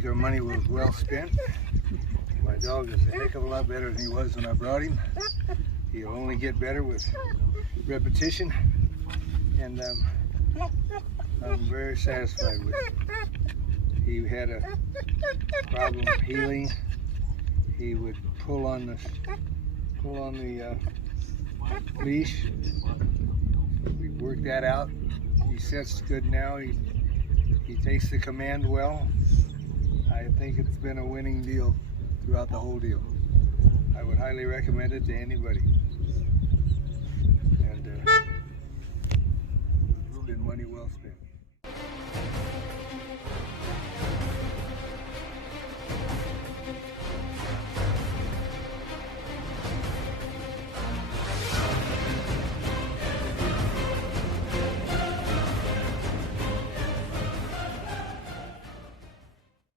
think our money was well spent. My dog is a heck of a lot better than he was when I brought him. He'll only get better with repetition, and I'm very satisfied with it. He had a problem healing. He would pull on the leash. We worked that out. He sits good now. He takes the command well. I think it's been a winning deal throughout the whole deal. I would highly recommend it to anybody. And it's been money well spent.